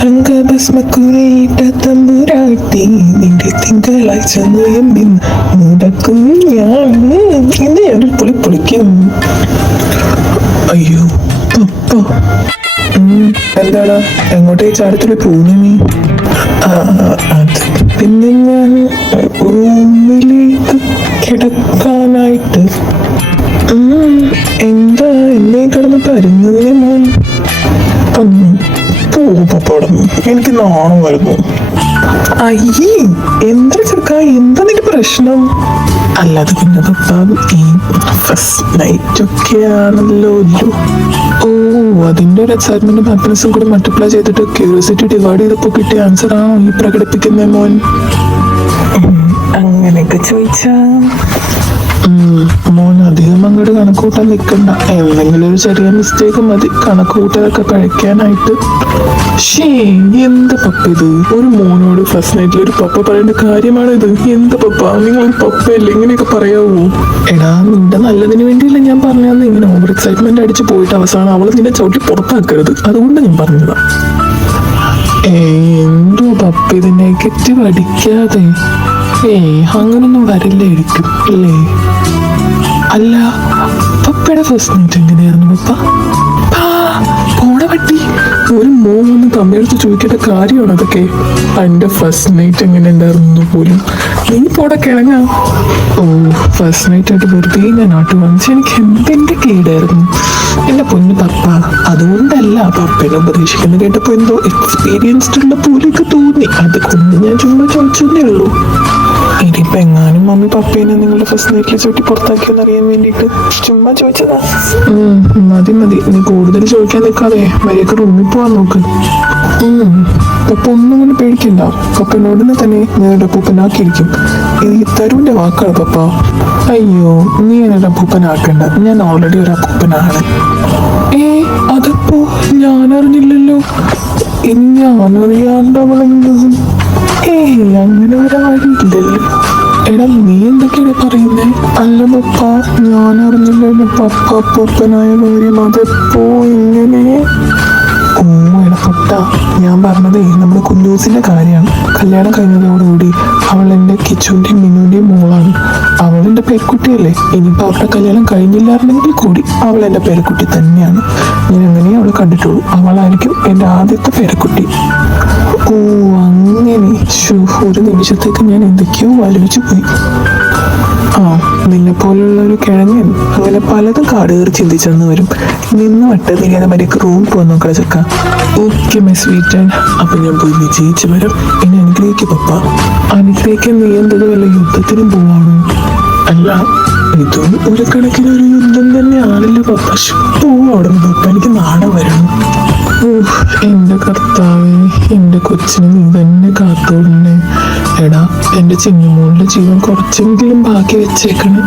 തങ്കഭസ്മക്കുരയിട്ട തമ്പുരാട്ടി നിന്റെ തിങ്കളാഴ്ച നോയമ്പിൻ മുടക്കും ഞാൻ എന്നെ ഒരു പൊളിക്കും. അയ്യോ എന്താടാ എങ്ങോട്ടേ ചാടത്തില് പോകുന്നു നീ? അത് പിന്നെ ഞാൻ റൂമിലേക്ക് കിടക്കാനായിട്ട്. എന്താ എന്നെ കിടന്ന് പരുങ്ങുന്നേ മോൻ? പപ്പടം എനിക്ക് നാണം വരുന്നു. അയ്യേ എന്താ ചെറുക്ക, എന്താ നിന്റെ പ്രശ്നം? അല്ലാതെ പിന്നെ ഈ ഫസ്റ്റ് നൈറ്റ് ഒക്കെ ആണല്ലോ. ഓ അതിന്റെ ഒരു എക്സൈറ്റ്മെന്റും ഹാപ്പിനെസ്സും കൂടെ മൾട്ടിപ്ലൈ ചെയ്തിട്ട് ക്യൂരിയോസിറ്റി ഡിവൈഡ് ചെയ്തപ്പോ കിട്ടിയ ആൻസർ ആണോ ഈ പ്രകടിപ്പിക്കുന്നേ മോൻ? അങ്ങനെയൊക്കെ ചോദിച്ചാ മോൻ അധികം അങ്ങോട്ട് കണക്കൂട്ടാൻ നിൽക്കണ്ട. എന്തെങ്കിലും ഒരു ചെറിയ മിസ്റ്റേക്ക് മതി കണക്കൂട്ടലൊക്കെ കഴിക്കാനായിട്ട്. ഷേ എന്ത് പപ്പ ഇത്? ഒരു മോനോട് ഫസ്റ്റ് നൈറ്റിൽ ഒരു പപ്പ പറയേണ്ട കാര്യമാണ് ഇത്? എന്ത് പപ്പ, നിങ്ങൾ ഒരു പപ്പയല്ലേ ഇങ്ങനെയൊക്കെ പറയാവൂ? എടാ നിന്റെ നല്ലതിന് വേണ്ടിയല്ല ഞാൻ പറഞ്ഞത്. ഇങ്ങനെ ഓവർ എക്സൈറ്റ്മെന്റ് അടിച്ച് പോയിട്ട് അവസാനം അവള് നിന്നെ ചവിട്ടി പുറത്താക്കരുത്, അതുകൊണ്ട് ഞാൻ പറഞ്ഞതാ. എന്തോ പപ്പ ഇത് നെഗറ്റീവ് അടിക്കാതെ. അങ്ങനൊന്നും വരില്ലായിരിക്കും അല്ലേ? അല്ല പപ്പയുടെ ഫസ്റ്റ് നൈറ്റ് എങ്ങനെയായിരുന്നു പപ്പ? പോണ പട്ടി, ഒരു മോൻ ഒന്ന് തമ്മിയെടുത്ത് ചോദിക്കേണ്ട കാര്യമാണ് അതൊക്കെ. എൻ്റെ ഫസ്റ്റ് നൈറ്റ് എങ്ങനെ ഉണ്ടായിരുന്നു പോലും നീ പോടെ കിഴങ്ങ. ഓ ഫസ്റ്റ് നൈറ്റ് ആയിട്ട് വെറുതെ ഞാൻ നാട്ടു വാങ്ങിച്ച് എനിക്ക് എന്തെന്റെ കേടായിരുന്നു എൻ്റെ പൊന്നു പപ്പ. അതുകൊണ്ടല്ല, പപ്പനെ ഉപദേശിക്കുന്ന കേട്ടപ്പോ എന്തോ എക്സ്പീരിയൻസ്ഡ് ഉള്ള പോലെയൊക്കെ തോന്നി, അതുകൊണ്ട് ഞാൻ ചുമ്മാ ചോദിച്ചതേ ഉള്ളൂ. ഇനിയിപ്പോ എങ്ങാനും മമ്മി പപ്പേനെ നിങ്ങളുടെ ഫസ്റ്റ് നൈറ്റിൽ ചവിട്ടി പുറത്താക്കിയെന്ന് അറിയാൻ വേണ്ടിട്ട് ചുമ്മാ ചോദിച്ചതാ. മതി മതി, നീ കൂടുതൽ ചോദിക്കാൻ നിൽക്കാതെ മര്യാദക്ക് റൂമിൽ പോവാൻ നോക്ക്. പപ്പ ഒന്നും കൊണ്ട് പേടിക്കണ്ട, പപ്പനോടിനെ തന്നെ നിങ്ങളുടെ അപ്പൂപ്പനാക്കിയിരിക്കും. ഇത് തരുവിന്റെ വാക്കാണ് പപ്പ. അയ്യോ നീ എന്നൊരു അപ്പൂപ്പനാക്കണ്ട, ഞാൻ ഓൾറെഡി ഒരു അപ്പൂപ്പനാണ്. അതപ്പോ ഞാനറിഞ്ഞില്ലല്ലോ. ഇനി ഞാനറിയാണ്ടവളെങ്കിലും അങ്ങനെ ഒരാളില്ലല്ലോ. എടാ നീ എന്തൊക്കെയാണ് പറയുന്നേ? അല്ല പപ്പ ഞാൻ അറിഞ്ഞില്ലല്ലോ പപ്പ അപ്പൂപ്പനായ കാര്യം. അതെപ്പോ ഇങ്ങനെ? ഓ എടാ പൊട്ട, ഞാൻ പറഞ്ഞതേ നമ്മുടെ കുഞ്ഞൂസിന്റെ കാര്യമാണ്. കല്യാണം കഴിഞ്ഞതോടുകൂടി അവൾ എൻ്റെ കിച്ചുവിന്റെയും മിന്നുവിന്റെയും മോളാണ്. അവൾ എൻ്റെ പേരക്കുട്ടിയല്ലേ. ഇനിയിപ്പോൾ അവരുടെ കല്യാണം കഴിഞ്ഞില്ലായിരുന്നെങ്കിൽ കൂടി അവൾ എൻ്റെ പേരക്കുട്ടി തന്നെയാണ്. ഞാൻ അങ്ങനെ അവളെ കണ്ടിട്ടുള്ളൂ. അവളായിരിക്കും എൻ്റെ ആദ്യത്തെ പേരക്കുട്ടി. ഓ അങ്ങനെ. ഒരു നിമിഷത്തേക്ക് ഞാൻ എന്തൊക്കെയോ ആലോചിച്ചു പോയി. നിന്നെ പോലുള്ള ഒരു കിഴങ്ങൻ അങ്ങനെ പലതും കാട് കയറി ചിന്തിച്ചെന്ന് വരും. നിന്ന് വട്ട് നീ മര്യാദക്ക് റൂം പോകാൻ നോക്കാം ചക്ക. Okay my sweet and. അപ്പൊ ഞാൻ പോയി വിജയിച്ചു വരാം. എന്നെ അനുഗ്രഹിക്കും പപ്പ. അനുഗ്രഹിക്കാൻ നീ എന്തത് വല്ല യുദ്ധത്തിനും പോവാണോ? അല്ല ഇതും ഒരു കണക്കിന് ഒരു യുദ്ധം തന്നെയാണല്ലോ പപ്പ. പോവാവിടെ പപ്പ, എനിക്ക് നാളെ വരണം. എന്റെ കർത്താവേ, എന്റെ കൊച്ചിനെ നീ തന്നെ കാത്തോളണേ. എടാ എന്റെ ചിന്നുമോളുടെ ജീവൻ കുറച്ചെങ്കിലും ബാക്കി വെച്ചേക്കണേ.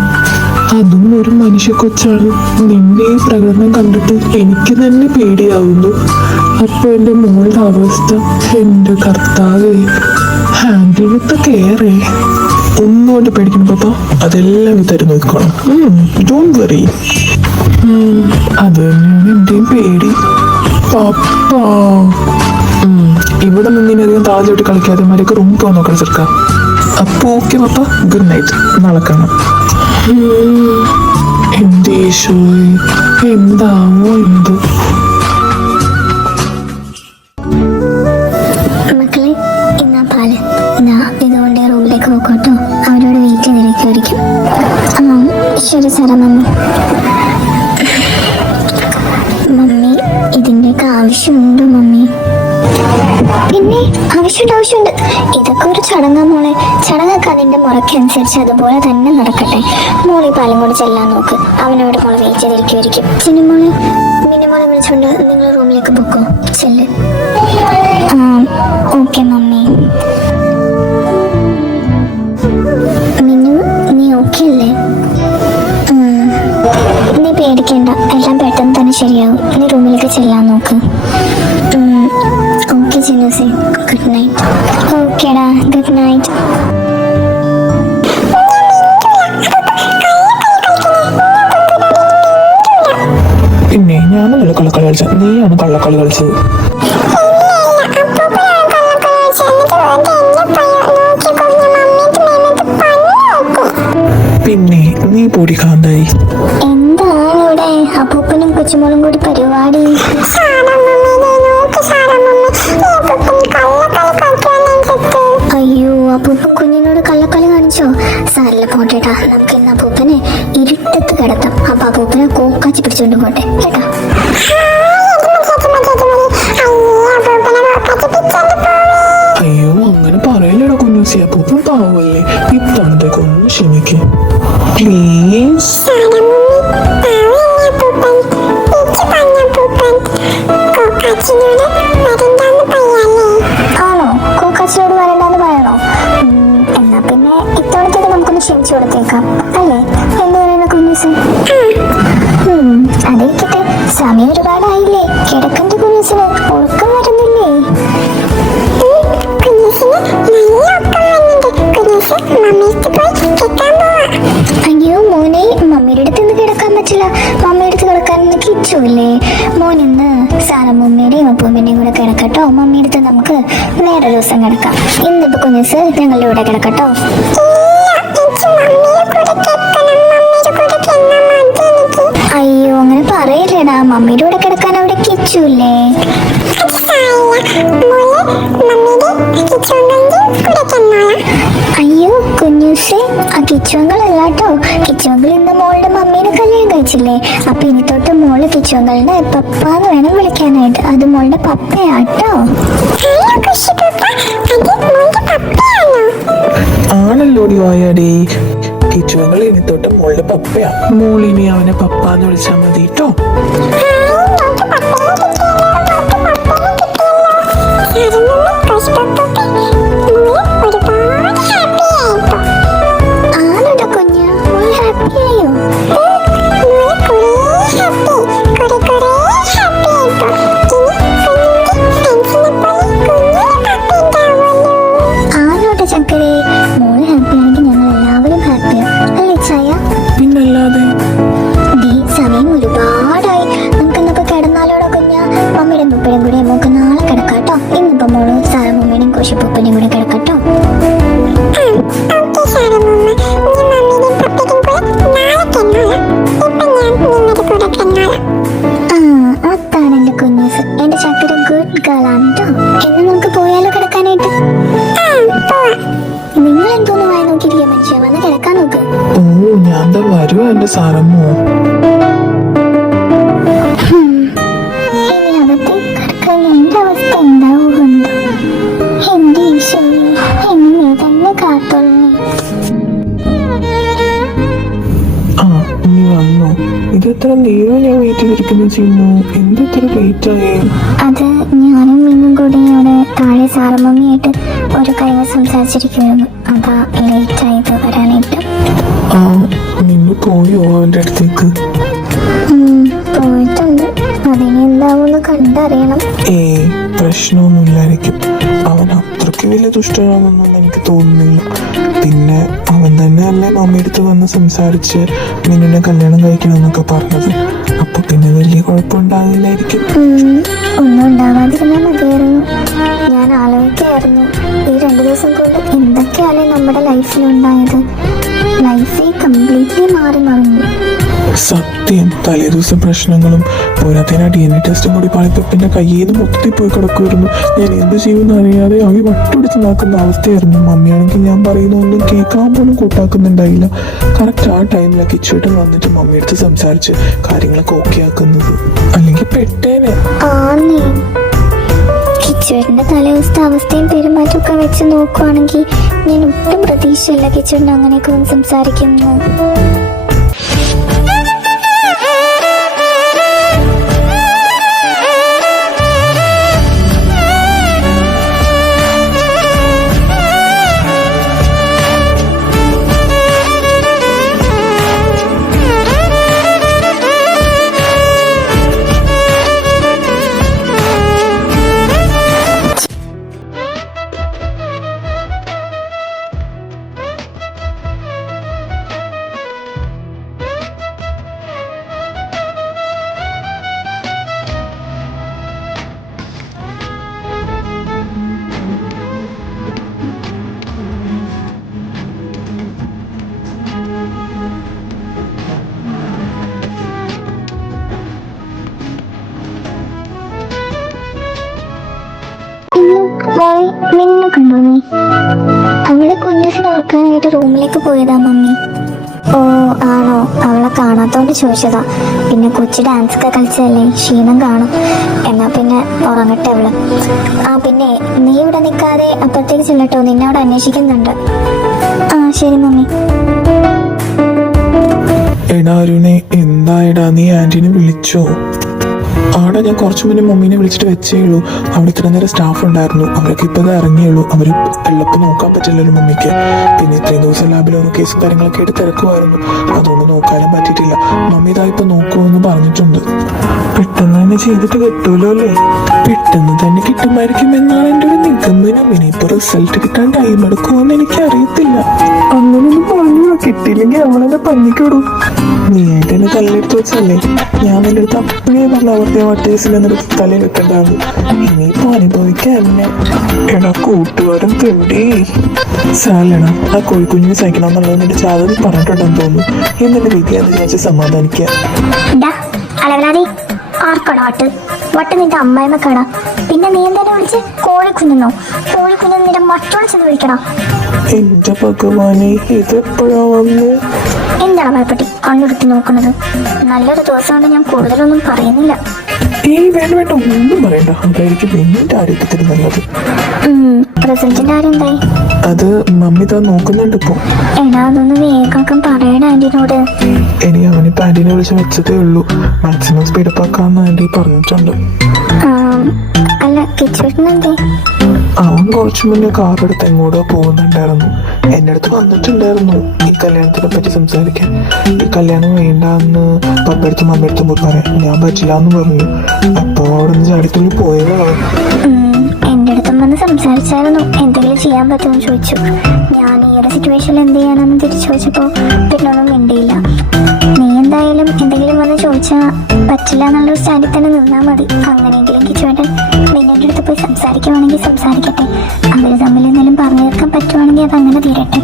അതും ഒരു മനുഷ്യ കൊച്ചാണ്. നിന്റെ ഈ പ്രകടനം കണ്ടിട്ട് എനിക്ക് തന്നെ പേടിയാവുന്നു. അപ്പൊ എന്റെ മോളുടെ അവസ്ഥ, എന്റെ കർത്താവേ. ഹാൻഡിൽ വിത്ത് കെയറേ. ഒന്നുകൊണ്ട് പേടിക്കണം പപ്പ, അതെല്ലാം നീ തരും നോക്കണം. Don't worry. അത് തന്നെയാണ് എന്റെയും പേടി പപ്പ. ഇവിടെ നിന്നിനധികം താഴോട്ട് കളിക്കാതെ മര്യാദക്ക് റൂം പോകാൻ നോക്കണം ചെറുക്ക. അപ്പൊ ഓക്കെ പപ്പ, ഗുഡ് നൈറ്റ്, നാളെ കാണാം. എന്റെ ഈശോയെ, എന്താവോ എന്തോ. മക്കളെ ഇന്നാ പാല് ഇതുകൊണ്ട് റൂമിലേക്ക് പോക്കോട്ടോ. അവരോട് വെയിറ്റ് ചെയ്തിരിക്കുമായിരിക്കും. ശരി സാറാ. മമ്മി ഇതിൻ്റെയൊക്കെ ആവശ്യമുണ്ടോ മമ്മി? പിന്നെ ആവശ്യമുണ്ട്. ഇതൊക്കെ ഒരു ചടങ്ങാ മോളെ. ചടങ്ങൊക്കെ അതിന്റെ മുറയ്ക്കനുസരിച്ച് അതുപോലെ തന്നെ നടക്കട്ടെ. മോളി പാലും കൂടി ചെല്ലാൻ നോക്ക്. അവനോട് മോളെ വെയിറ്റ് ചെയ്തിരിക്കുമായിരിക്കും. മിനിമോളെ വിളിച്ചോണ്ട് നിങ്ങൾ റൂമിലേക്ക് പോക്കോ. ചെല്ല്. Okay mummy. മിനു നീ ഓക്കെ അല്ലേ? നീ പേടിക്കണ്ട, എല്ലാം പെട്ടെന്ന് തന്നെ ശരിയാവും. നീ റൂമിലേക്ക് ചെല്ലാൻ നോക്ക്. ഓക്കെ ചിന്നൂസേ, ഗുഡ് നൈറ്റ്. ഓക്കേടാ, ഗുഡ് നൈറ്റ്. പിന്നെ ഞാനല്ല കള്ളക്കളി കളിച്ചത്, നീയാണ് കള്ളക്കളി കളിച്ചത്. പിന്നെ നീ പൊടി കാന്തായി. എന്താണ് ഇവിടെ അപ്പൂപ്പനും കൊച്ചുമോളും കൂടി പരിപാടി? അയ്യോ, അപ്പൂപ്പൻ കുഞ്ഞിനോട് കള്ളക്കളി കാണിച്ചോ? സാറില്ല, പോട്ടേട്ടാ. നമുക്ക് ഇന്ന് അപ്പൂപ്പനെ ഇരുട്ടത്ത് കിടത്താം. അപ്പൊ അപ്പൂപ്പനെ കോക്കാച്ചി പിടിച്ചോണ്ട് പോട്ടെ കേട്ടോ. അയ്യോ, അങ്ങനെ പറയലടാ കുഞ്ഞൂസി, അപ്പൂപ്പൻ പാവല്ലേ. ഇത്തവണത്തേക്ക് ഒന്ന് ക്ഷമിക്ക് പ്ലീസ്. ആണോ? കോക്കാച്ചിയോട് വരണ്ടെന്ന് പറയണോ? എന്നാ പിന്നെ ഇത്തവണത്തേക്ക് നമുക്കൊന്ന് ക്ഷമിച്ചു കൊടുത്തേക്കാം അല്ലേ? എന്ത് പറയുന്ന കുഞ്ഞൂസി? അതിരിക്കട്ടെ, സമയം ഒരുപാടായില്ലേ? കിടക്കണ്ട കുഞ്ഞൂസിന് ഉറക്കം വരുന്നില്ലേ? അയ്യോ മോനെ, മമ്മിയുടെ അടുത്ത് ഇന്ന് കിടക്കാൻ പറ്റില്ല. മമ്മിയുടെ അടുത്ത് കിടക്കാൻ കിച്ചുല്ലേ? മോൻ ഇന്ന് സാറമ്മൂമ്മയുടെയും അപ്പൂമ്മയുടെയും കൂടെ കിടക്കട്ടോ. മമ്മിയുടെ അടുത്ത് നമുക്ക് വേറെ ദിവസം കിടക്കാം. ഇന്നിപ്പോ കുഞ്ഞുസ് ഞങ്ങളുടെ കൂടെ കിടക്കട്ടോ. അയ്യോ, അങ്ങനെ പറയില്ലേടാ. മമ്മിയുടെ കൂടെ കിടക്കാൻ അവിടെ കിച്ചുല്ലേ? അയ്യോ കുഞ്ഞൂസേ, ആ കിച്ചുവങ്കളല്ലാട്ടോ. കിച്ചുവങ്കൾ ഇന്ന് മോളുടെ മമ്മീനെ കല്യാണം കഴിച്ചില്ലേ? അപ്പൊ ഇനി തൊട്ട് മോള് കിച്ചുവങ്കളുടെ പപ്പാന്ന് വേണം വിളിക്കാനായിട്ട്. അത് മോളുടെ പപ്പയാട്ടോ. ആണല്ലോ വായാടി. കിച്ചുവങ്ങൾ ഇനി തൊട്ട് മോളുടെ പപ്പയാ. മോളിനി അവനെ പപ്പാന്ന് വിളിച്ചാൽ മതി കേട്ടോ. ആണോടാ കുഞ്ഞ, മോൾ ഹാപ്പിയായോ? ആണോടാ ചക്കരേ, മോൾ ഹാപ്പിയാണെങ്കിൽ ഞങ്ങൾ എല്ലാവരും ഹാപ്പിയാ അല്ലേ ചായ? പിന്നല്ലാതെ. സമയം ഒരുപാടായി. നമുക്കിന്നപ്പോ കിടന്നാലോടാ കുഞ്ഞ? മമ്മിയുടെ മുപ്പഴും കൂടെ നമുക്ക് നാളെ കിടക്കാട്ടോ. ഇന്നിപ്പോ മോള് സാറമ്മൂമ്മയുടെയും കോശിപ്പൂപ്പനെയും കൂടെ കിടക്കാട്ടോ. അതാണ് എന്റെ കുഞ്ഞൂസ്. എന്റെ ചക്കര ഗുഡ് ഗേൾ ആണ് കേട്ടോ. എന്ന് നമുക്ക് പോയാലോ കിടക്കാനായിട്ട്? നിങ്ങൾ എന്തോന്ന് വായി നോക്കിയിരിക്കുക മനുഷ്യ, വന്ന് കിടക്കാൻ നോക്ക്. ഓ, ഞാൻ എന്താ വരുവാ എന്റെ സാറമ്മോ. ഇനി അകത്ത് കിടക്കാൻ എന്റെ അവസ്ഥ എന്താവുമെന്തോ. എന്റെ ഈശോയെ, എന്നെ നീ തന്നെ കാത്തോളണേ. ആ, നീ വന്നോ? ഇതെത്ര നേരം ഞാൻ വെയിറ്റ് ചെയ്തിരിക്കുന്നു ചെയ്യുന്നു. എന്തെത്ര ലേറ്റ് ആയേ? അത് ഞാനും മിന്നും കൂടി അവിടെ താഴെ സാറമ്മയായിട്ട് ഒരു കാര്യം സംസാരിച്ചിരിക്കുന്നു. അതാ ലേറ്റ് ആയത് വരാനായിട്ട്. ആ, നിന്നു പോയോ അവന്റെ അടുത്തേക്ക്? പോയിട്ടുണ്ട്. അതിനി എന്താവുമെന്ന് കണ്ടറിയണം. പ്രശ്നമൊന്നുമില്ലായിരിക്കും. അവൻ അത്രയ്ക്ക് വലിയ ദുഷ്ടനാണെന്നൊന്നും എനിക്ക് തോന്നുന്നില്ല. പിന്നെ അവൻ തന്നെ അല്ലേ മമ്മിയെടുത്ത് വന്ന് സംസാരിച്ച് നിന്നെ കല്യാണം കഴിക്കണമെന്നൊക്കെ പറഞ്ഞത്. അപ്പൊ പിന്നെ വലിയ കുഴപ്പമുണ്ടാകില്ലായിരിക്കും. ഒന്നും ഉണ്ടാവാതിരുന്നാൽ മതിയായിരുന്നു. ഞാൻ ആലോചിക്കായിരുന്നു ഈ 2 ദിവസം കൊണ്ട് എന്തൊക്കെയാണ് നമ്മുടെ ലൈഫിലുണ്ടായത്. ലൈഫേ കംപ്ലീറ്റ്ലി മാറി മറിഞ്ഞു. സത്യം, തലേദിവസം പ്രശ്നങ്ങളും പോരാത്തതിന് DNA ടെസ്റ്റും കൂടി പണിപ്പപ്പിന്റെ കയ്യിൽ നിന്ന് മൊത്തത്തിൽ പോയി കിടക്കുമായിരുന്നു. ഞാൻ എന്ത് ചെയ്യുമെന്ന് അറിയാതെ ആകെ വട്ടുപിടിച്ച് നോക്കുന്ന അവസ്ഥയായിരുന്നു. മമ്മിയാണെങ്കിൽ ഞാൻ പറയുന്നൊന്നും കേൾക്കാൻ പോലും കൂട്ടാക്കുന്നുണ്ടായില്ല. കറക്റ്റ് ആ ടൈമിലാണ് കിച്ചുവേട്ടൻ വന്നിട്ട് മമ്മിയെടുത്ത് സംസാരിച്ച് കാര്യങ്ങളൊക്കെ ഓക്കെ ആക്കുന്നത്. അല്ലെങ്കിൽ പെട്ടേനെ. കിച്ചുവേട്ടന്റെ തലേദിവസത്തെ അവസ്ഥയും പെരുമാറ്റമൊക്കെ വെച്ച് നോക്കുവാണെങ്കിൽ ഞാൻ ഒട്ടും പ്രതീക്ഷയില്ല കിച്ചുവേട്ടൻ അങ്ങനെയൊക്കെ ഒന്ന് സംസാരിക്കുന്നു. മോളെ മിന്നു കണ്ടോ നീ? അവളെ കുഞ്ഞിനെ ഓർക്കാനായിട്ട് റൂമിലേക്ക് പോയതാ മമ്മി. ഓ ആണോ? അവളെ കാണാത്തോണ്ട് ചോദിച്ചതാ. പിന്നെ കൊച്ചു ഡാൻസ് ഒക്കെ കളിച്ചതല്ലേ, ക്ഷീണം കാണും. എന്നാ പിന്നെ ഉറങ്ങട്ടെ അവള്. ആ പിന്നെ നീ ഇവിടെ നിൽക്കാതെ അപ്പുറത്തേക്ക് ചെല്ലട്ടോ, നിന്നെ അവിടെ അന്വേഷിക്കുന്നുണ്ട്. ആ ശരി മമ്മി. എടാ അരുണെ, എന്തായടാ നീ ആന്റീനെ വിളിച്ചോ? ആടാ, ഞാൻ കുറച്ചു മുന്നേ മമ്മീനെ വിളിച്ചിട്ട് വെച്ചേ ഉള്ളൂ. അവിടെ ഇത്ര നേരം സ്റ്റാഫ് ഉണ്ടായിരുന്നു, അവരൊക്കെ ഇപ്പൊ ഇറങ്ങിയുള്ളൂ. അവർ എളുപ്പം നോക്കാൻ പറ്റില്ലല്ലോ മമ്മിക്ക്. പിന്നെ ഇത്രയും ദിവസം ലാബിൽ ഓരോ കേസും കാര്യങ്ങളൊക്കെ ആയിട്ട് തിരക്കുമായിരുന്നു, അതുകൊണ്ട് നോക്കാനും പറ്റിയിട്ടില്ല. മമ്മി ഇതാ ഇപ്പൊ നോക്കുമെന്ന് പറഞ്ഞിട്ടുണ്ട്. പെട്ടെന്ന് തന്നെ ചെയ്തിട്ട് കിട്ടൂലോ അല്ലേ? പെട്ടെന്ന് തന്നെ കിട്ടുമായിരിക്കും എന്നാണ് എൻ്റെ ഒരു നിഗമനം. ഇനിയിപ്പോ റിസൾട്ട് കിട്ടാൻ ടൈം എടുക്കുമെന്ന് എനിക്ക് അറിയത്തില്ല. അങ്ങനെയൊന്നും പറഞ്ഞു, കിട്ടിയില്ലെങ്കിൽ അവളെന്നെ പഞ്ഞിക്കിടും. നീ ആയിട്ട് എന്നെ തലയെടുത്ത് വെച്ചല്ലേ? ഞാൻ നിന്റെ അടുത്ത് അപ്പോഴേ പറഞ്ഞ അവരുടെ വട്ടേസിൽ എന്നിട്ട് തലയിൽ വെക്കണ്ടാവും. ഇനിയിപ്പോ അനുഭവിക്കാൻ തന്നെ. എടാ കൂട്ടുകാരൻ തെണ്ടി സാലണ ആ കോഴിക്കുഞ്ഞിനെ സഹിക്കണം എന്നുള്ളത് നിന്റെ ചാതൽ പറഞ്ഞിട്ടുണ്ടെന്ന് തോന്നുന്നു. എന്നെ വിധിയാന്ന് വിചാരിച്ച് സമാധാനിക്കുക. ആർക്കടാട്ട് വട്ട് നിന്റെ അമ്മായിമ്മക്കട. പിന്നെ നീ എന്താ വിളിച്ച് കോഴിക്കുഞ്ഞെന്നോ? കോഴിക്കുഞ്ഞെന്ന് നിന്റെ മറ്റുള്ള ചെന്ന് വിളിക്കണോ? എന്റെ ഭഗവാനെ, ഇതെപ്പോഴാ വന്ന്? എന്താണ് ഭയപ്പെട്ടി കണ്ണുടുത്തി നോക്കുന്നത്? നല്ലൊരു ദിവസം കൊണ്ട് ഞാൻ കൂടുതലൊന്നും പറയുന്നില്ല. ഏയ് വേണ്ട വേണ്ട, ഒന്നും പറയണ്ട. അതായിരിക്കും നിന്റെ ആരോഗ്യത്തിന് നല്ലത്. റിസൾട്ടിന്റെ കാര്യം എന്തായി? അത് മമ്മി താ നോക്കുന്നുണ്ട് ഇപ്പൊ. എടാ അതൊന്ന് വേഗം പറയണ ആന്റിനോട്. ഇനി അവനിപ്പോ ആന്റിനെ വിളിച്ച് വെച്ചതേ ഉള്ളൂ. മാക്സിമം സ്പീഡപ്പ് ആക്കാന്ന് ആന്റി പറഞ്ഞിട്ടുണ്ട്. അല്ല കിച്ചുവേട്ടനെന്തേ? അവൻ കുറച്ചു മുന്നേ കാർ എടുത്ത് എങ്ങോട്ടോ പോകുന്നുണ്ടായിരുന്നു. എന്റെ അടുത്ത് വന്നിട്ടുണ്ടായിരുന്നു ഈ കല്യാണത്തിനെ പറ്റി സംസാരിക്കാൻ. ഈ കല്യാണം വേണ്ടെന്ന് പപ്പടുത്തും അമ്മയടുത്തും പോയി പറയാൻ. ഞാൻ പറ്റില്ല എന്ന് പറഞ്ഞു. അപ്പൊ അവിടെ നിന്ന് ചാടിത്തുള്ളി പോയതാണ്. എന്റെ അടുത്തും വന്ന് സംസാരിച്ചായിരുന്നു, എന്തെങ്കിലും ചെയ്യാൻ പറ്റുമെന്ന് ചോദിച്ചു. ഞാൻ ഈ ഒരു സിറ്റുവേഷനിൽ എന്ത് ചെയ്യാനെന്ന് തിരിച്ചു ചോദിച്ചപ്പോ പിന്നെ ഒന്നും മിണ്ടിയില്ല. നീ എന്തായാലും എന്തെങ്കിലും വന്ന് ചോദിച്ചാൽ പറ്റില്ല എന്നുള്ളൊരു സ്റ്റാൻഡിൽ തന്നെ നിന്നാൽ മതി. അങ്ങനെയെങ്കിലും കിച്ചുവേട്ടൻ നിന്റെ അടുത്ത് പോയി സംസാരിക്കുവാണെങ്കിൽ സംസാരിക്കട്ടെ. അവര് തമ്മിൽ എന്തെങ്കിലും പറഞ്ഞു തീർക്കാൻ പറ്റുവാണെങ്കിൽ അത് അങ്ങനെ തീരട്ടെ.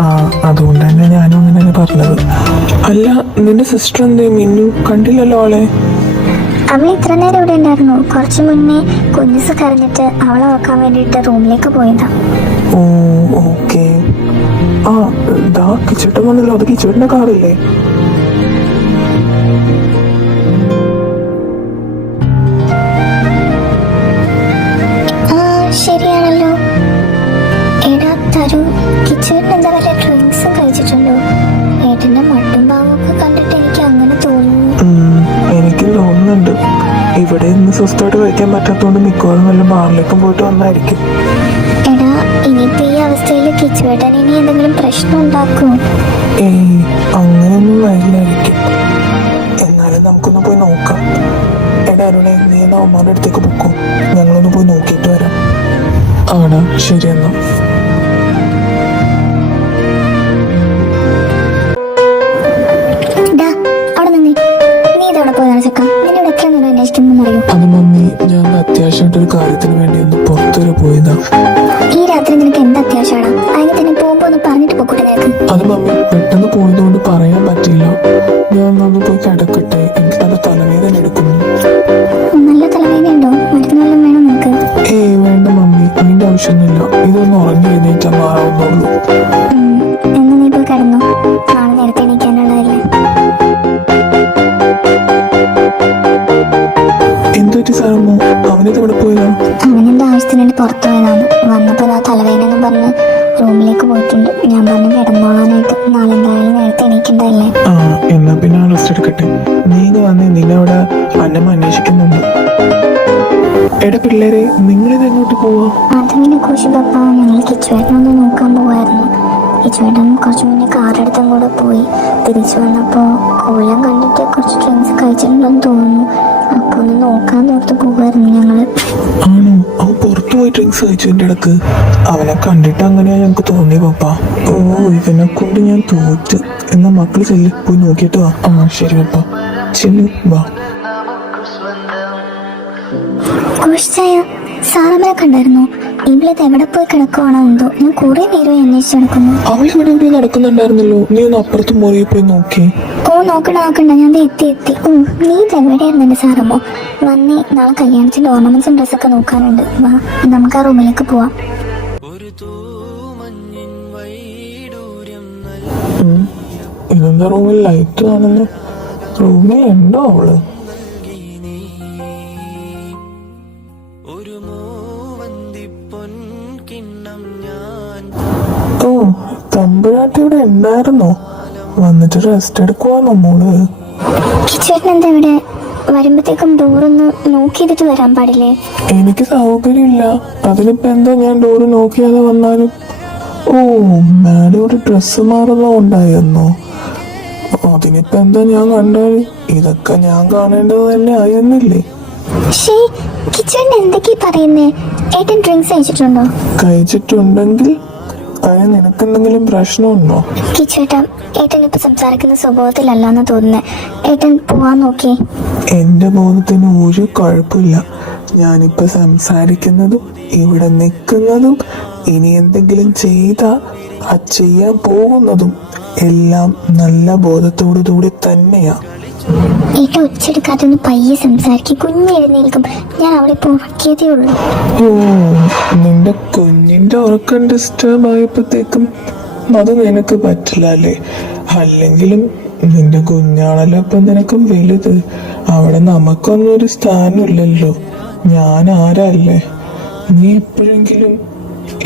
ആ, അതുകൊണ്ട് തന്നെ ഞാനും അങ്ങനെ തന്നെ പറഞ്ഞത്. അല്ല, നിന്റെ സിസ്റ്റർ എന്തേ? മിന്നു കണ്ടില്ലല്ലോ അവളെ. അവൾ ഇത്ര നേരം ഇവിടെ ഉണ്ടായിരുന്നു. കുറച്ചു മുന്നേ കുഞ്ഞുസ് കരഞ്ഞിട്ട് അവളെ നോക്കാൻ വേണ്ടിയിട്ട് റൂമിലേക്ക് പോയതാ. ഓ ഓക്കെ. ആ ദാ കിച്ചേട്ടൻ വന്നല്ലോ. അത് കിച്ചേട്ടന്റെ കാറില്ലേ? ശരിയാണല്ലോ. എടാ തരു, കിച്ചേട്ടൻ എന്താ വല്ല ഡ്രിങ്ക്സും കഴിച്ചിട്ടുണ്ടോ? ഏട്ടന്റെ മട്ടും ഭാവമൊക്കെ കണ്ടിട്ട് എനിക്ക് അങ്ങനെ തോന്നുന്നു. എനിക്കും തോന്നുന്നുണ്ട്. ഇവിടെ ഇന്ന് സ്വസ്ഥമായിട്ട് കഴിക്കാൻ പറ്റാത്തതുകൊണ്ട് മിക്കവാറും വല്ല ബാറിലേക്കും പോയിട്ട് വന്നായിരിക്കും. എടാ ഇനിയിപ്പോ ഈ അവസ്ഥയിൽ കിച്ചുവേട്ടൻ ഇനി എന്തെങ്കിലും പ്രശ്നം ഉണ്ടാക്കും? ഏയ് അങ്ങനെയൊന്നും വരില്ലായിരിക്കും. എന്നാലും നമുക്കൊന്ന് പോയി നോക്കാം. എടാ അരുണെ, നീ എന്നാ അമ്മയുടെ അടുത്തേക്ക് പൊക്കോ, ഞങ്ങളൊന്ന് പോയി നോക്കിയിട്ട് വരാം. ആടാ ശരി എന്നാ. അത് മമ്മി, ഞാൻ അത്യാവശ്യമായിട്ടൊരു കാര്യത്തിന് വേണ്ടി ഒന്ന് പുറത്തുവരെ പോയതാ. ഈ രാത്രി നിനക്ക് എന്ത് അത്യാവശ്യമാണ്? അതിന് തന്നെ പോകുമ്പോ ഒന്ന് പറഞ്ഞിട്ട് പോകൂടെ നിനക്ക്? അത് മമ്മി പെട്ടെന്ന് പോയതുകൊണ്ട് പറയാൻ പറ്റില്ല. ഞാൻ ഒന്ന് പോയി കിടക്കട്ടെ, എനിക്ക് നല്ല തലവേദന എടുക്കുന്നു. നല്ല തലവേദന ഉണ്ടോ? മരുന്ന് വല്ലതും വേണം നിനക്ക്? ഏയ് വേണ്ട മമ്മി, അതിന്റെ ആവശ്യമൊന്നുമില്ല. ഇതൊന്ന് ഉറങ്ങി എഴുന്നേറ്റാൽ മാറാവുന്നുള്ളൂ. എന്ന് നീ പോയി കിടന്നു. നാളെ നേരത്തെ എണീക്കാനുള്ളതല്ലേ. എന്തൊരു സാറമ്മോ, അവനത് ഇവിടെ പോയതാ? അവനെന്താ ആവശ്യത്തിനായിട്ട് പുറത്തു പോയതാണ്. വന്നപ്പോ ആ തലവേദന എന്ന് പറഞ്ഞ് റൂമിലേക്ക് പോയിട്ടുണ്ട്. ഞാൻ പറഞ്ഞു കിടന്നോളാനായിട്ട്. നാളെ എന്തായാലും നേരത്തെ എണീക്കണ്ടല്ലേ. ആ എന്നാ പിന്നെ റെസ്റ്റ് എടുക്കട്ടെ. നീ വന്നേ, നിന്നെ അവിടെ അന്നമ്മ അന്വേഷിക്കുന്നുണ്ട്. എടാ പിള്ളേരെ, നിങ്ങളിത് എങ്ങോട്ട് പോവാ? അതിങ്ങനെ കുശിപ്പ ഞങ്ങൾ കിച്ചുവേട്ടനൊന്ന് നോക്കാൻ പോവായിരുന്നു. കിച്ചുവേട്ടൻ കുറച്ച് മുന്നേ കാറെടുത്തും കൂടെ പോയി. തിരിച്ചു വന്നപ്പോൾ കോലം കണ്ടിട്ട് കുറച്ച് ഡ്രിങ്ക്സ് കഴിച്ചിട്ടുണ്ടെന്ന് തോന്നുന്നു. അപ്പൊ ഒന്ന് നോക്കാൻ ഓർത്ത് പോവായിരുന്നു ഞങ്ങള്. ആണോ? അവൻ പുറത്തു പോയി ഡ്രിങ്ക്സ് കഴിച്ചു എന്റെ ഇടക്ക്. അവനെ കണ്ടിട്ട് അങ്ങനെയാ ഞങ്ങക്ക് തോന്നി പപ്പ. ഓ ഇവനെ കൊണ്ട് ഞാൻ തോറ്റ്. എന്നാ മക്കള് ചെല്ലി പോയി നോക്കിയിട്ട് വാ. ആ ശരി പപ്പ, ചെല്ലു വാ. കോശിച്ചായ സാറമ്മനെ കണ്ടായിരുന്നോ? ഇവളിത് എവിടെ പോയി കിടക്കുവാണോ എന്തോ. ഞാൻ കുറെ നേരമായി അന്വേഷിച്ച് നടക്കുന്നു. അവൾ ഇവിടെ എവിടെ നടക്കുന്നുണ്ടായിരുന്നല്ലോ. നീ ഒന്ന് അപ്പുറത്ത് മുറിയിൽ പോയി നോക്കി. ഓ നോക്കണ്ട ഞാൻ ദേ എത്തി. ഓ നീ ഇത് എവിടെയായിരുന്നു എന്റെ സാറമ്മോ? വന്നേ, നാളെ കല്യാണത്തിന്റെ ഓർണമെന്റ്സും ഡ്രസ്സൊക്കെ നോക്കാനുണ്ട്. വാ, നമുക്ക് ആ റൂമിലേക്ക് പോവാം. ഇതെന്താ റൂമിൽ ലൈറ്റ് കാണുന്നു? റൂമിൽ ഉണ്ടോ അവള്? ഓ, തമ്പുരാട്ടി ഇവിടെ ഉണ്ടായിരുന്നോ? വന്നിട്ട് റെസ്റ്റ് എടുക്കുവാന്നോ മോള്? കിച്ചേട്ടൻ എന്താ ഇവിടെ? വരുമ്പത്തേക്കും ഡോറൊന്ന് നോക്കി ചെയ്തിട്ട് വരാൻ പാടില്ലേ? എനിക്ക് സൗകര്യമില്ല. അതിനിപ്പോ എന്താ ഞാൻ ഡോറ് നോക്കിയാതെ വന്നാലും? ഓ, മാഡം ഒരു ഡ്രസ്സ് മാറുന്ന ഉണ്ടായിരുന്നോ? അതിനിപ്പോ എന്താ ഞാൻ കണ്ടാല്? ഇതൊക്കെ ഞാൻ കാണേണ്ടത് തന്നെ ആയിരുന്നില്ലേ? കിച്ചേട്ടൻ എന്തൊക്കെയാ പറയുന്നേ? ഏട്ടൻ ഡ്രിങ്ക്സ് കഴിച്ചിട്ടുണ്ടോ? കഴിച്ചിട്ടുണ്ടെങ്കിൽ അതിന് നിനക്കെന്തെങ്കിലും പ്രശ്നമുണ്ടോ? കിച്ചേട്ടാ, ഏട്ടൻ ഇപ്പൊ സംസാരിക്കുന്ന സ്വഭാവത്തിലല്ലാന്ന് തോന്നുന്നേ. ഏട്ടൻ പോവാൻ നോക്കി. എന്റെ ബോധത്തിന് ഒരു കുഴപ്പമില്ല. ഞാനിപ്പോ സംസാരിക്കുന്നതും ഇവിടെ നിൽക്കുന്നതും ഇനി എന്തെങ്കിലും ചെയ്താ ആ ചെയ്യാൻ പോകുന്നതും എല്ലാം നല്ല ബോധത്തോടുകൂടി തന്നെയാ. ഏട്ടൻ ഒച്ചെടുക്കാതെ ഒന്ന് പയ്യെ സംസാരിക്കും. കുഞ്ഞ് എഴുന്നേൽക്കും. ഞാൻ അവിടെ ഇപ്പൊ ഉറക്കിയതേ ഉള്ളൂ. ഓ, നിന്റെ കുഞ്ഞിന്റെ ഉറക്കം ഡിസ്റ്റർബ് ആയപ്പോഴത്തേക്കും അത് നിനക്ക് പറ്റില്ല അല്ലേ? അല്ലെങ്കിലും നിന്റെ കുഞ്ഞാണല്ലോ ഇപ്പൊ നിനക്ക് വലുത്. അവിടെ നമുക്കൊന്നും ഒരു സ്ഥാനമില്ലല്ലോ. ഞാൻ ആരല്ലേ? നീ എപ്പോഴെങ്കിലും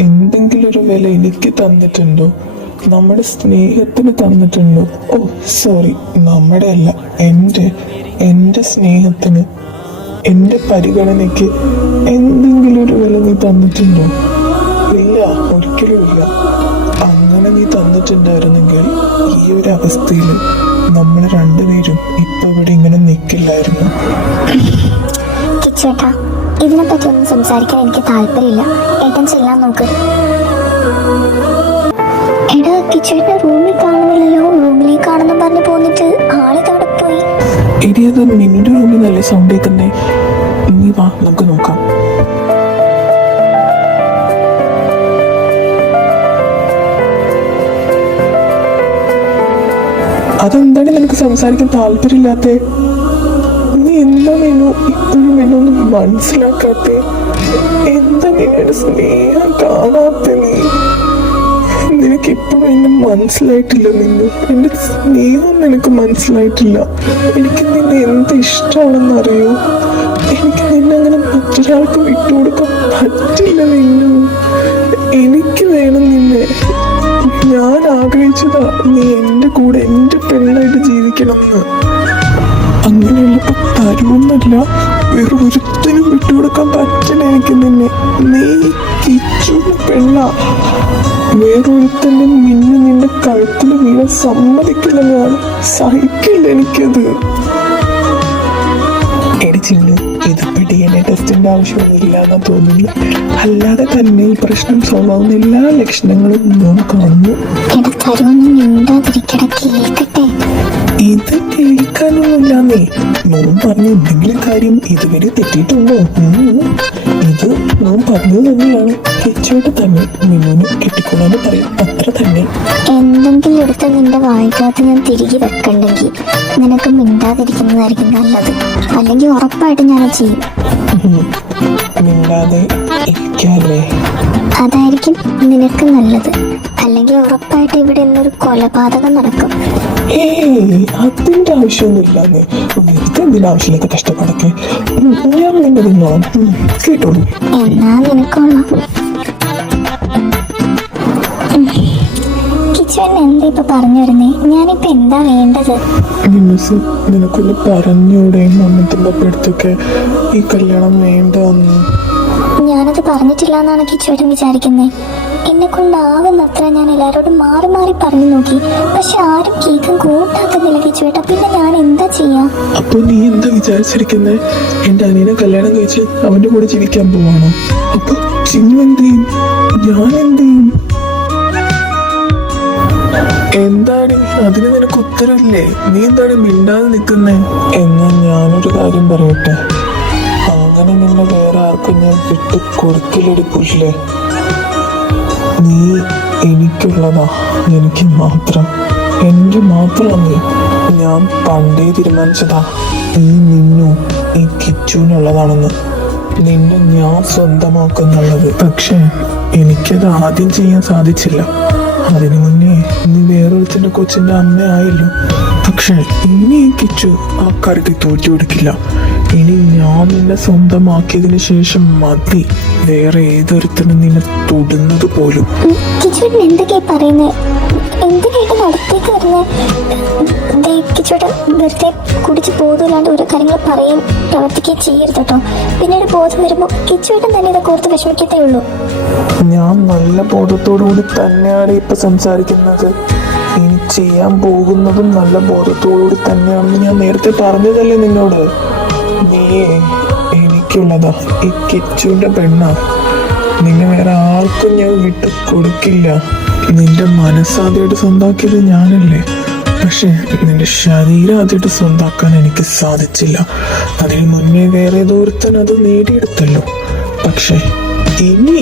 എന്തെങ്കിലും ഒരു വില എനിക്ക് തന്നിട്ടുണ്ടോ? നമ്മുടെ സ്നേഹത്തിന് തന്നിട്ടുണ്ടോ? ഓ സോറി, നമ്മുടെ അല്ല, എൻ്റെ സ്നേഹത്തിന്, എൻ്റെ പരിഗണനയ്ക്ക് എന്തെങ്കിലും ഒരു വില നീ തന്നിട്ടുണ്ടോ? ഇല്ല, ഒരിക്കലും ഇല്ല. അങ്ങനെ നീ തന്നിട്ടുണ്ടായിരുന്നെങ്കിൽ ഈ ഒരു അവസ്ഥയിൽ നമ്മൾ രണ്ടുപേരും ഇപ്പൊ ഇവിടെ ഇങ്ങനെ നിൽക്കില്ലായിരുന്നു. കിച്ചേട്ടാ, ഇതിനെപ്പറ്റി ഒന്നും സംസാരിക്കാൻ എനിക്ക് താല്പര്യമില്ല. ഏട്ടൻ ചെല്ലാൻ നോക്ക്. എടാ, കിച്ചേട്ടൻ റൂമിൽ കാണുന്നില്ലല്ലോ. റൂമിലേക്കാണെന്ന് പറഞ്ഞു പോന്നിട്ട് ആളിതവിടെ പോയി. എടി, അത് നിന്റെ റൂമിൽ നല്ല സൗണ്ട് കേൾക്കുന്നേ. നീ വാ, നമുക്ക് നോക്കാം. അതെന്താണ് നിനക്ക് സംസാരിക്കാൻ താല്പര്യമില്ലാത്ത? നീ എന്താ മെനു ഇപ്പോഴും മെനൊന്നും മനസ്സിലാക്കാത്ത? എന്താ നിന്നോട് സ്നേഹം കാണാത്ത? നിനക്ക് ഇപ്പോഴും എന്നെ മനസ്സിലായിട്ടില്ല. എന്റെ സ്നേഹം നിനക്ക് മനസ്സിലായിട്ടില്ല. എനിക്ക് നിന്നെ എന്ത് ഇഷ്ടമാണെന്ന് അറിയോ? എനിക്ക് നിന്നെ അങ്ങനെ മറ്റൊരാൾക്ക് വിട്ടുകൊടുക്കാൻ പറ്റില്ല. എനിക്ക് വേണം നിന്നെ. ഞാൻ ആഗ്രഹിച്ചതാ നീ എൻ്റെ കൂടെ എൻ്റെ പെണ്ണായിട്ട് ജീവിക്കണം എന്ന്. അങ്ങനെയുള്ളപ്പോ തരുമെന്നല്ല, വേറെ ഒരുത്തിനും വിട്ടുകൊടുക്കാൻ പറ്റില്ല എനിക്ക് നിന്നെ. നീ കിച്ചുന്ന പെണ്ണ. വേറൊരുത്തന്നെ നിന്റെ കഴുത്തിൽ വീഴാൻ സമ്മതിക്കില്ല ഞാൻ. സഹിക്കില്ല എനിക്കത്. എടിച്ചില്ല, ഇതിപ്പോ DNA ടെസ്റ്റിന്റെ ആവശ്യമൊന്നുമില്ല എന്നാ തോന്നുന്നു. അല്ലാതെ തന്നെ ഈ പ്രശ്നം സോൾവ് ആവുന്ന എല്ലാ ലക്ഷണങ്ങളും ഞാൻ കാണുന്നു. ഇത് കേൾക്കാനൊന്നുമില്ലാന്നേ. നോൻ പറഞ്ഞ എന്തെങ്കിലും കാര്യം ഇതുവരെ തെറ്റിയിട്ടുണ്ടോ? ഇത് നോൻ പറഞ്ഞത് തന്നെയാണ്. കിച്ചോട്ട് തന്നെ മിന്നുവിനെ കെട്ടിക്കൊള്ളാന്ന് പറയാം, അത്ര തന്നെ. എന്തെങ്കിലും എടുത്ത് നിന്റെ വായിക്കകത്ത് ഞാൻ തിരികെ വെക്കണ്ടെങ്കിൽ നിനക്ക് മിണ്ടാതിരിക്കുന്നതായിരിക്കും നല്ലത്. അല്ലെങ്കിൽ ഉറപ്പായിട്ട് ഞാൻ ചെയ്യും. മിണ്ടാതെ ഇരിക്കാല്ലേ? അതായിരിക്കും നിനക്ക് നല്ലത്. അല്ലെങ്കിൽ ഉറപ്പായിട്ട് ഇവിടെ ഇന്നൊരു കൊലപാതകം നടക്കും. അതിന്റെ ആവശ്യമൊന്നുമില്ലാന്ന്. വെറുതെ എന്തിന്റെ ആവശ്യമില്ലാത്ത കഷ്ടപ്പാടൊക്കെ ഞാൻ നിന്റെ നിന്നോളാം. കേട്ടോളൂ. എന്നാ നിനക്കൊള്ളാം. കിച്ചേട്ടൻ എന്താ ഇപ്പൊ പറഞ്ഞു വരുന്നേ? ഞാനിപ്പോ എന്താ വേണ്ടത്? നിനക്കൊന്ന് പറഞ്ഞൂടെ മമ്മത്തിന്റെ അടുത്തൊക്കെ ഈ കല്യാണം വേണ്ടെന്ന്? ഞാനത് പറഞ്ഞിട്ടില്ല എന്നാണ് കിച്ചേട്ടൻ വിചാരിക്കുന്നേ. എന്നെ കൊണ്ടാവുന്നത്ര ഞാൻ എല്ലാരോടും മാറി മാറി പറഞ്ഞു നോക്കി. പക്ഷെ ആരും കേൾക്കാൻ കൂട്ടാക്കുന്നില്ല കിച്ചുവേട്ട. പിന്നെ ഞാൻ എന്താ ചെയ്യാ? അപ്പൊ നീ എന്താ വിചാരിച്ചിരിക്കുന്നേ? എന്റെ അനിയനെ കല്യാണം കഴിച്ച് അവന്റെ കൂടെ ജീവിക്കാൻ പോവാണോ? അപ്പൊ ചിന്നു എന്ത് ചെയ്യും? ഞാൻ എന്ത് ചെയ്യും? എന്താണ് അതിന് നിനക്ക് ഉത്തരവില്ലേ? നീ എന്താണ് മിണ്ടാതെ നിൽക്കുന്നേ? എന്നാ ഞാനൊരു കാര്യം പറയട്ടെ. ആ അങ്ങനെ നിന്നെ വേറെ ആർക്കും ഞാൻ വിട്ട് കൊടുക്കില്ലടിപ്പില്ലേ. നീ എനിക്കുള്ളതാ, എനിക്ക് മാത്രം, എൻ്റെ മാത്രം നീ. ഞാൻ പണ്ടേ തീരുമാനിച്ചതാ ഈ നിന്നു ഈ കിച്ചുവിനുള്ളതാണെന്ന്. നിന്നെ ഞാൻ സ്വന്തമാക്കുന്നുള്ളത്. പക്ഷെ എനിക്കത് ആദ്യം ചെയ്യാൻ സാധിച്ചില്ല. അതിനു മുന്നേ നീ വേറൊരുത്തിന്റെ കൊച്ചിന്റെ അമ്മയായല്ലോ. പക്ഷെ ഇനി ഈ കിച്ചു ആ കരുതി തോറ്റു കൊടുക്കില്ല. ഇനി ഞാൻ നിന്നെ സ്വന്തമാക്കിയതിനു ശേഷം മതി വേറെ ഏതൊരുത്തനും നിന്നെ തൊടുന്നത് പോലും. കിച്ചുവേട്ടൻ എന്തൊക്കെയാ പറയുന്നത്? എന്തിനായിട്ട് അടുത്തേക്ക് വരുന്നത്? കിച്ചുവേട്ടൻ വെറുതെ കുടിച്ച് ബോധമില്ലാണ്ട് ഓരോ കാര്യങ്ങൾ പറയുകയും പ്രവർത്തിക്കുകയും ചെയ്യരുത് കേട്ടോ. പിന്നീട് ബോധം വരുമ്പോൾ കിച്ചുവേട്ടൻ തന്നെ ഇതൊക്കെ ഓർത്ത് വിഷമിക്കത്തേ ഉള്ളൂ. ഞാൻ നല്ല ബോധത്തോടുകൂടി തന്നെയാണ് ഇപ്പൊ സംസാരിക്കുന്നത്. ഇനി ചെയ്യാൻ പോകുന്നതും നല്ല ബോധത്തോടുകൂടി തന്നെയാണെന്ന് ഞാൻ നേരത്തെ പറഞ്ഞതല്ലേ നിന്നോട്. നീയേ എനിക്കുള്ളതാ, ഈ കിച്ചുവിന്റെ പെണ്ണാ. നിന്നെ വേറെ ആർക്കും ഞാൻ വിട്ടു കൊടുക്കില്ല. നിന്റെ മനസ്സാദ്യമായിട്ട് സ്വന്താക്കിയത് ഞാനല്ലേ. പക്ഷെ നിന്റെ ശരീരം ആദ്യമായിട്ട് സ്വന്താക്കാൻ എനിക്ക് സാധിച്ചില്ല. അതിന് മുന്നേ വേറെ ഏതൊരുത്തൻ അത് നേടിയെടുത്തല്ലോ. പക്ഷെ ഇനി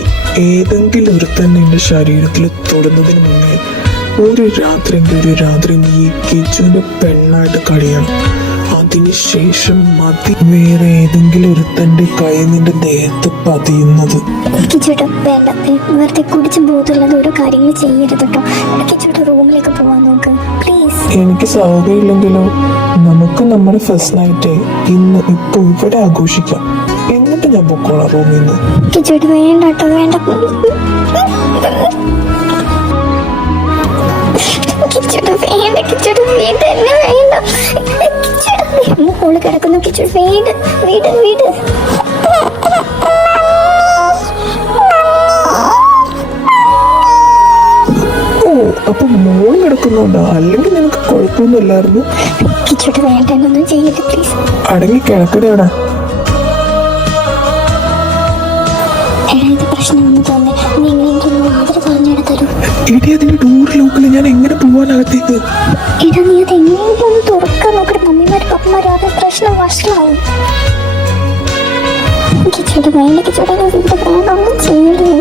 ഏതെങ്കിലും ഒരുത്തൻ നിന്റെ ശരീരത്തിൽ തൊടുന്നതിന് മുന്നേ ഒരു രാത്രി നീ കിച്ചുവിന്റെ പെണ്ണായിട്ട് കഴിയണം. അതിനുശേഷം മതി വേറെ ഏതെങ്കിലും ഒരുത്തന്റെ കൈ നിന്റെ ദേഹത്ത് പതിയുന്നത്. കിച്ചുവേട്ടൻ വേണ്ട, വെറുതെ കുടിച്ച് ബോധമില്ലാതെ ഓരോ കാര്യങ്ങൾ ചെയ്യരുത് കേട്ടോ. കിച്ചുവേട്ടൻ റൂമിലേക്ക് പോവാൻ നോക്ക് പ്ലീസ്. എനിക്ക് സൗകര്യമില്ലെങ്കിലോ നമുക്ക് നമ്മുടെ ഫസ്റ്റ് നൈറ്റ് ഇന്ന് ഇപ്പൊ ഇവിടെ ആഘോഷിക്കാം. എന്നിട്ട് ഞാൻ പൊക്കോളാം റൂമിൽ നിന്ന്. കിച്ചുവേട്ടൻ വേണ്ട കേട്ടോ, വേണ്ട. കിച്ചുവേട്ടൻ വേണ്ട, കിച്ചുവേട്ടൻ വീട് തന്നെ വേണ്ട. മോള് കിടക്കുന്നു. കിച്ചുവേട്ടൻ വീട് വീട് വീട്. ഓ, അപ്പൊ മോൾ കിടക്കുന്നുണ്ടോ? അല്ലെങ്കിൽ നിനക്ക് കുഴപ്പമൊന്നുമില്ലായിരുന്നു. കിച്ചുവേട്ടൻ വേണ്ട, എന്നൊന്നും ചെയ്യരുത് പ്ലീസ്. അടങ്ങി കിടക്കണേടാ. എടാ, ഇത് പ്രശ്നമെന്ന് തോന്നി. നീ ഇങ്ങനെ മാതിരി പറഞ്ഞിട തരൂ. ഇടി അതിന്റെ ഡോർ ലോക്കിൽ ഞാൻ എങ്ങനെ പോവാനകത്തേക്ക്? എടാ, നീ അത് എങ്ങനെയെങ്കിലും ഒന്ന് തുറക്കാൻ നോക്കട്ടെ. മമ്മിമാരും പപ്പമാരും അത് പ്രശ്നം വഷളാവും. കിച്ചുവേട്ടൻ വേണ്ട, കിച്ചുവേട്ടൻ വീട് വേണ്ട, ഒന്നും ചെയ്യരുത്.